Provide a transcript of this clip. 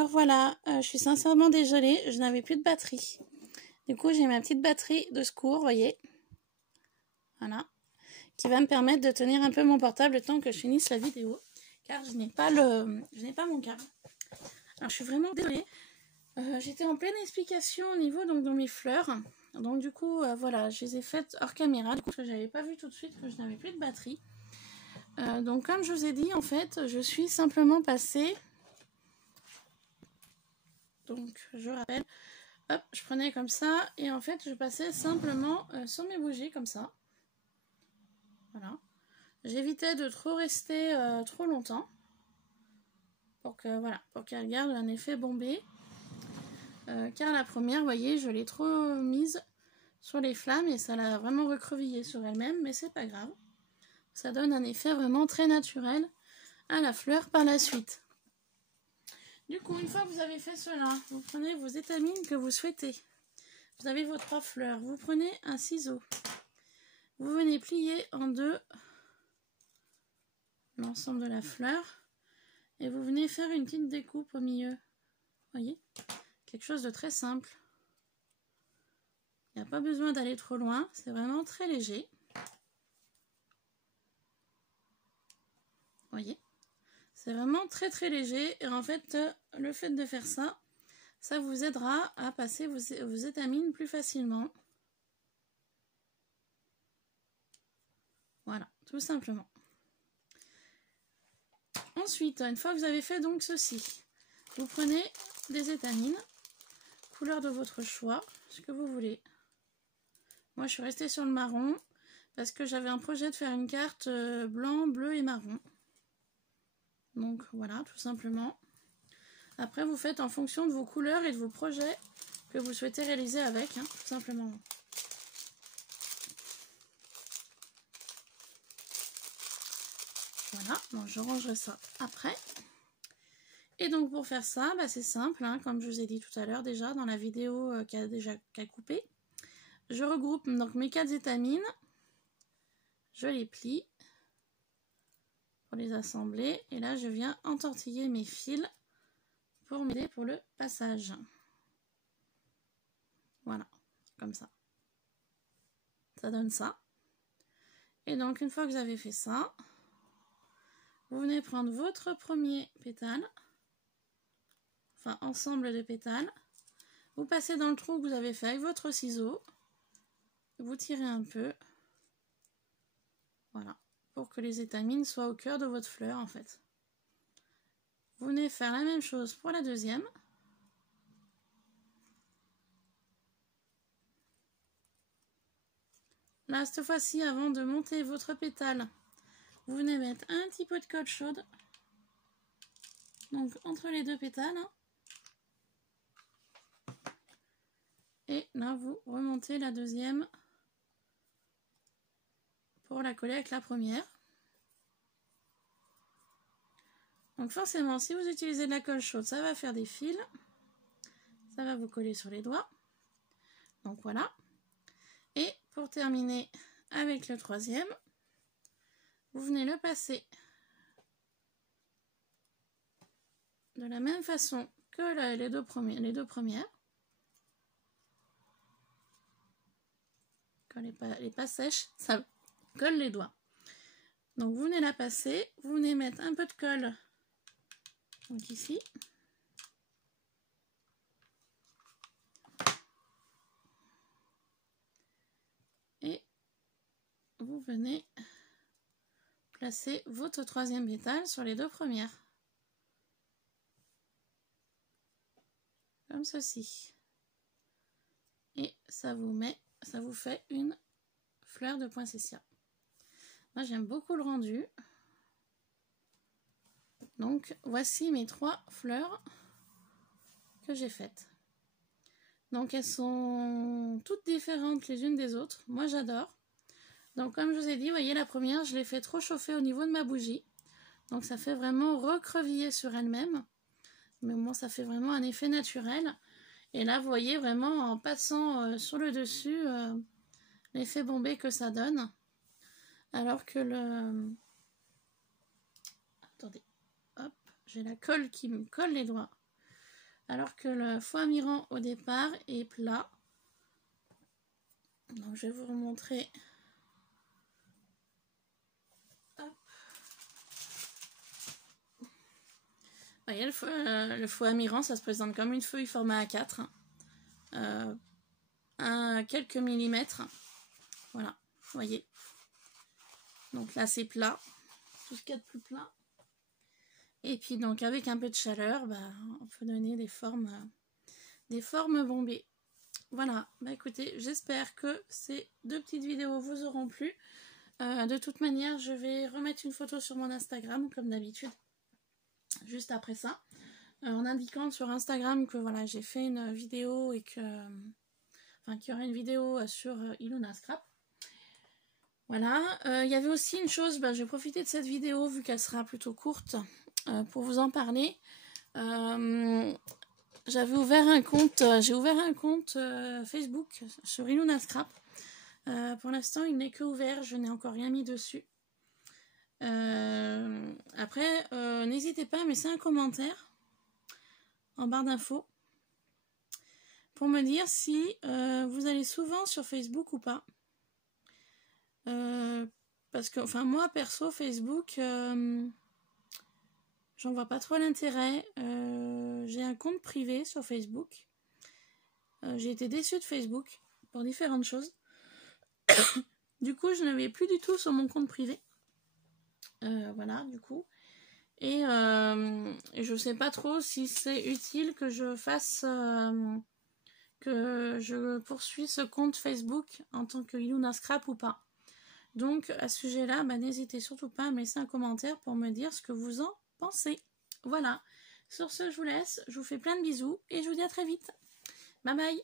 me revoilà. Je suis sincèrement désolée, je n'avais plus de batterie. Du coup, j'ai ma petite batterie de secours, vous voyez. Voilà. Qui va me permettre de tenir un peu mon portable le temps que je finisse la vidéo. Car je n'ai pas mon câble. Alors, je suis vraiment désolée. J'étais en pleine explication au niveau donc, de mes fleurs. Donc, du coup, voilà, je les ai faites hors caméra. Du coup, je n'avais pas vu tout de suite que je n'avais plus de batterie. Donc, comme je vous ai dit, en fait, je suis simplement passée... Donc, je rappelle, hop, je prenais comme ça et en fait, je passais simplement sur mes bougies comme ça. Voilà. J'évitais de trop rester trop longtemps pour que voilà, pour qu'elle garde un effet bombé. Car la première, vous voyez, je l'ai trop mise sur les flammes et ça l'a vraiment recrevillée sur elle-même, mais c'est pas grave. Ça donne un effet vraiment très naturel à la fleur par la suite. Du coup, une fois que vous avez fait cela, vous prenez vos étamines que vous souhaitez. Vous avez vos 3 fleurs. Vous prenez un ciseau. Vous venez plier en deux l'ensemble de la fleur. Et vous venez faire une petite découpe au milieu. Vous voyez? Quelque chose de très simple. Il n'y a pas besoin d'aller trop loin. C'est vraiment très léger. Vous voyez? C'est vraiment très très léger. Et en fait, le fait de faire ça, ça vous aidera à passer vos étamines plus facilement. Voilà, tout simplement. Ensuite, une fois que vous avez fait donc ceci, vous prenez des étamines, couleur de votre choix, ce que vous voulez. Moi, je suis restée sur le marron parce que j'avais un projet de faire une carte blanc, bleu et marron. Donc voilà, tout simplement. Après, vous faites en fonction de vos couleurs et de vos projets que vous souhaitez réaliser avec, hein, tout simplement. Voilà, donc je rangerai ça après. Et donc pour faire ça, bah, c'est simple, hein, comme je vous ai dit tout à l'heure déjà dans la vidéo qui a coupé. Je regroupe donc mes 4 étamines, je les plie pour les assembler et là je viens entortiller mes fils pour m'aider pour le passage. Voilà, comme ça. Ça donne ça. Et donc une fois que vous avez fait ça, vous venez prendre votre premier pétale, enfin ensemble de pétales, vous passez dans le trou que vous avez fait avec votre ciseau, vous tirez un peu, voilà, pour que les étamines soient au cœur de votre fleur en fait. Vous venez faire la même chose pour la deuxième. Là, cette fois-ci, avant de monter votre pétale, vous venez mettre un petit peu de colle chaude. Donc, entre les deux pétales. Et là, vous remontez la deuxième pour la coller avec la première. Donc, forcément, si vous utilisez de la colle chaude, ça va faire des fils. Ça va vous coller sur les doigts. Donc, voilà. Et pour terminer avec le troisième, vous venez le passer de la même façon que les deux premières. Quand elle n'est pas sèche, ça colle les doigts. Donc vous venez la passer, vous venez mettre un peu de colle donc ici. Et vous venez placer votre troisième pétale sur les deux premières. Comme ceci. Et ça vous fait une fleur de poinsettia. Moi j'aime beaucoup le rendu. Donc voici mes 3 fleurs que j'ai faites. Donc elles sont toutes différentes les unes des autres. Moi j'adore. Donc comme je vous ai dit, vous voyez la première, je l'ai fait trop chauffer au niveau de ma bougie. Donc ça fait vraiment recreviller sur elle-même. Mais bon, ça fait vraiment un effet naturel. Et là, vous voyez vraiment en passant sur le dessus l'effet bombé que ça donne. Alors que le... Attendez, hop, j'ai la colle qui me colle les doigts. alors que le foie Miran au départ est plat. Donc je vais vous remontrer. Hop. Voyez, le foie Miran, ça se présente comme une feuille format A4. Quelques millimètres. Voilà, vous voyez. Donc là c'est plat, tout ce qu'il y a de plus plat. Et puis donc avec un peu de chaleur, bah, on peut donner des formes bombées. Voilà, bah écoutez, j'espère que ces 2 petites vidéos vous auront plu. De toute manière, je vais remettre une photo sur mon Instagram, comme d'habitude, juste après ça, en indiquant sur Instagram que voilà, j'ai fait une vidéo et que, enfin, qu'il y aura une vidéo sur Iluna Scrap. Voilà, il y avait aussi une chose, bah, je vais profiter de cette vidéo vu qu'elle sera plutôt courte pour vous en parler. J'ai ouvert un compte Facebook sur Iluna Scrap. Pour l'instant, il n'est que ouvert, je n'ai encore rien mis dessus. Après, n'hésitez pas à me laisser un commentaire en barre d'infos pour me dire si vous allez souvent sur Facebook ou pas. Parce que, enfin, moi perso, Facebook, j'en vois pas trop l'intérêt. J'ai un compte privé sur Facebook. J'ai été déçue de Facebook pour différentes choses. Du coup, je ne vais plus du tout sur mon compte privé. Voilà, du coup. Et je sais pas trop si c'est utile que je fasse... que je poursuis ce compte Facebook en tant que Iluna Scrap ou pas. Donc, à ce sujet-là, bah, n'hésitez surtout pas à me laisser un commentaire pour me dire ce que vous en pensez. Voilà. Sur ce, je vous laisse. Je vous fais plein de bisous et je vous dis à très vite. Bye bye.